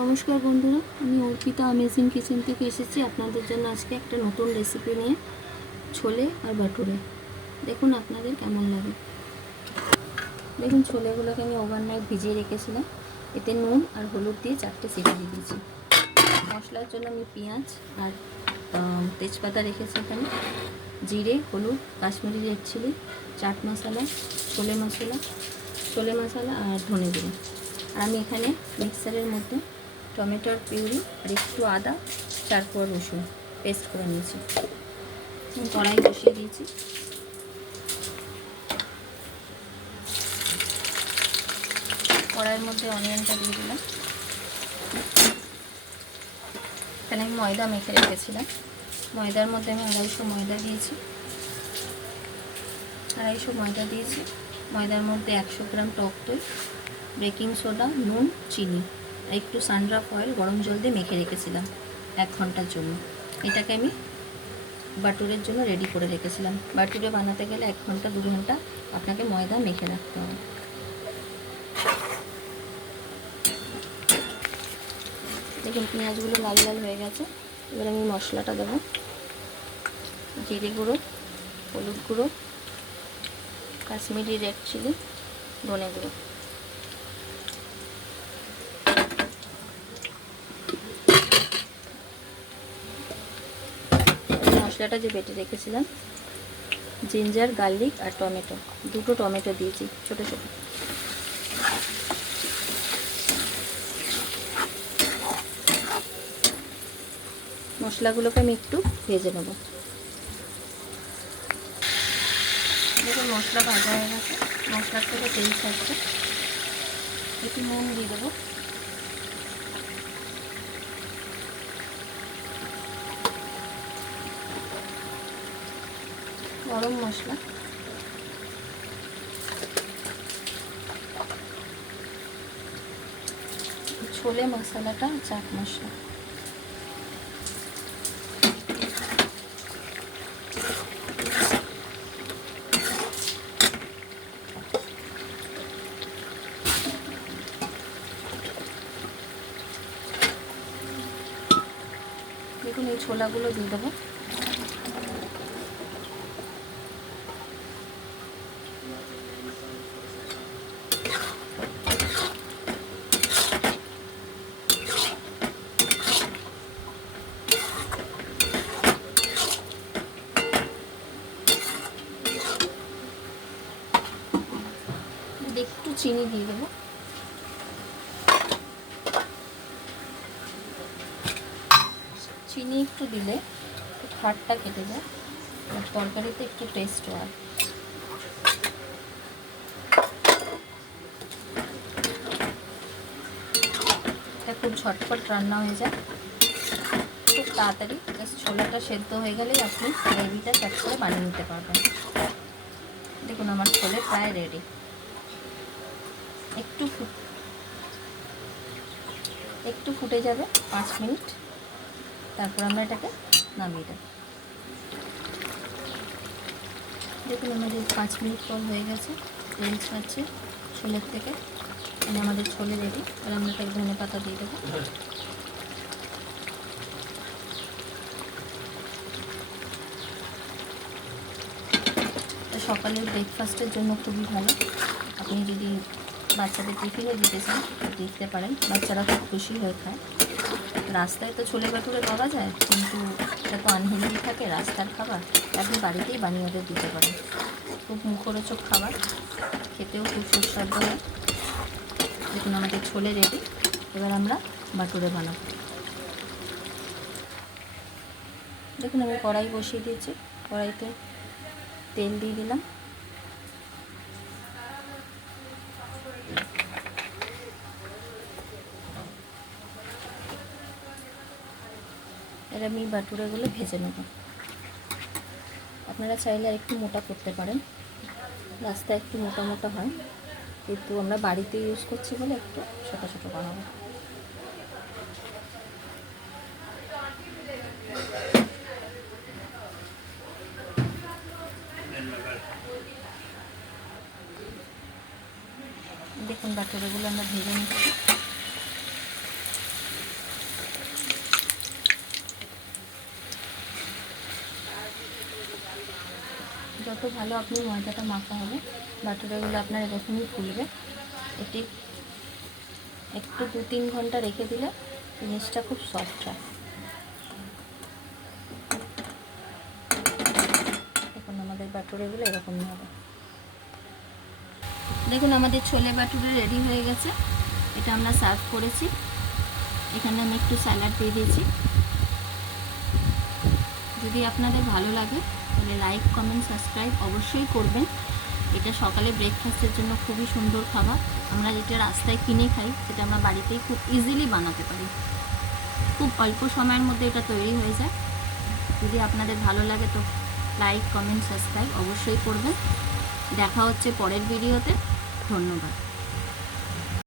নমস্কার বন্ধুরা, আমি অর্পিতা অ্যামেজিং কিচেন থেকে এসেছি আপনাদের জন্য আজকে একটা নতুন রেসিপি নিয়ে। ছোলে আর বাটুরে, দেখুন আপনাদের কেমন লাগে। দেখুন, ছোলেগুলোকে আমি ওভারনাইট ভিজিয়ে রেখেছিলাম। এতে নুন আর হলুদ দিয়ে 4টে সিটি দিয়ে দিয়েছি। মশলার জন্য আমি পেঁয়াজ আর তেজপাতা রেখেছি এখানে, জিরে, হলুদ, কাশ্মীরি রেড চিলি, চাট মশলা, ছোলে মশলা আর ধনে গুঁড়ো। আর আমি এখানে মিক্সারের মধ্যে টমেটোর পিউরি আর একটু আদা, 4 কোয়া রসুন পেস্ট করে নিয়েছি। কড়াই বসিয়ে দিয়েছি। কড়াইয়ের মধ্যে অনিয়নটা দিয়ে দিলাম। এখানে আমি ময়দা মেখে রেখেছিলাম। ময়দার মধ্যে আমি 250 ময়দা দিয়েছি। ময়দার মধ্যে 100 গ্রাম টক দই, বেকিং সোডা, নুন, চিনি আর একটু সানড্রপ অয়েল গরম জল দিয়ে মেখে রেখেছিলাম 1 ঘন্টার জন্য। এটাকে আমি বাটুরের জন্য রেডি করে রেখেছিলাম। বাটুরে বানাতে গেলে 1 ঘন্টা 2 ঘন্টা আপনাকে ময়দা মেখে রাখতে হবে। দেখুন, পেঁয়াজগুলো লাল লাল হয়ে গেছে। এবার আমি মশলাটা দেবো। জিরে গুঁড়ো, হলুদ গুঁড়ো, কাশ্মীরি রেড চিলি, ধনে গুঁড়ো। মশলাটা যে বেটে রেখেছিলাম, জিঞ্জার, গার্লিক আর টমেটো, 2টো টমেটো দিয়েছি ছোটো ছোটো। মশলাগুলোকে আমি একটু ভেজে নেব। দেখুন, মশলা ভাজা হয়ে গেছে, মশলার থেকে তেল ছাড়ছে। একটু নুন দিয়ে দেবো। গরম মশলা, ছোলে মশলাটা, চাট মশলা। দেখুন, এই ছোলাগুলো দিয়ে দেবো। একটু চিনি দিয়ে দেবো। চিনি একটু দিলে খাটটা কেটে যায়, আর তরকারিতে একটু টেস্ট হয়। এটা খুব ঝটপট রান্না হয়ে যায়, খুব তাড়াতাড়ি। ছোলাটা সেদ্ধ হয়ে গেলেই আপনি গ্রেভিটা চট করে বানিয়ে নিতে পারবেন। দেখুন, আমার ছোলে প্রায় রেডি। একটু ফুটে যাবে 5 মিনিট, তারপর আমরা এটাকে নামিয়ে দেব। দেখুন, আমাদের 5 মিনিট পর হয়ে গেছে, তেল ছাড়ছে ছোলের থেকে। মানে আমাদের ছোলে রেডি। আর আমরা এটাকে ধনে পাতা দিয়ে দেবো। সকালের ব্রেকফাস্টের জন্য খুবই ভালো। আপনি যদি বাচ্চাদের টিফিনে দিতে চান দিতে পারেন, বাচ্চারা খুব খুশি হয়ে খায়। রাস্তায় তো ছোলে বাটুরে পাওয়া যায়, কিন্তু এটা তো আনহেলদি থাকে, রাস্তার খাবার। আপনি বাড়িতেই বানিয়ে ওদের দিতে পারেন। খুব মুখরোচক খাবার, খেতেও খুব সুস্বাদু হয়। দেখুন, আমাদের ছোলে রেডি। এবার আমরা বাটুরে বানাবো। দেখুন, আমি কড়াই বসিয়ে দিয়েছি। কড়াইতে তেল দিয়ে দিলাম। এর আমি বাটুরাগুলো ভেজে নেব। আপনারা চাইলে আর একটু মোটা করতে পারেন, রাস্তায় একটু মোটা মোটা হয়, কিন্তু আমরা বাড়িতে ইউজ করছি বলে একটু ছোটো ছোটো বানাবো। দেখুন, বাটুরাগুলো আমরা ভেজে নিচ্ছি। ভালো আপনি ময়দাটা মাখা হবে, বাটুরেগুলো আপনার এরকমই ফুলবে। এটি একটু 2-3 ঘন্টা রেখে দিলে জিনিসটা খুব সফট হয়। দেখুন আমাদের বাটুরেগুলো এরকমই হবে। দেখুন আমাদের ছোলে বাটুরে রেডি হয়ে গেছে। এটা আমরা সার্ভ করেছি। এখানে আমি একটু স্যালাড দিয়ে দিয়েছি। যদি আপনাদের ভালো লাগে তাহলে লাইক, কমেন্ট, সাবস্ক্রাইব অবশ্যই করবেন। এটা সকালে ব্রেকফাস্টের জন্য খুবই সুন্দর খাবার। আমরা যেটা রাস্তায় কিনে খাই সেটা আমরা বাড়িতেই খুব ইজিলি বানাতে পারি। খুব অল্প সময়ের মধ্যে এটা তৈরি হয়ে যায়। যদি আপনাদের ভালো লাগে তো লাইক, কমেন্ট, সাবস্ক্রাইব অবশ্যই করবেন। দেখা হচ্ছে পরের ভিডিওতে। ধন্যবাদ।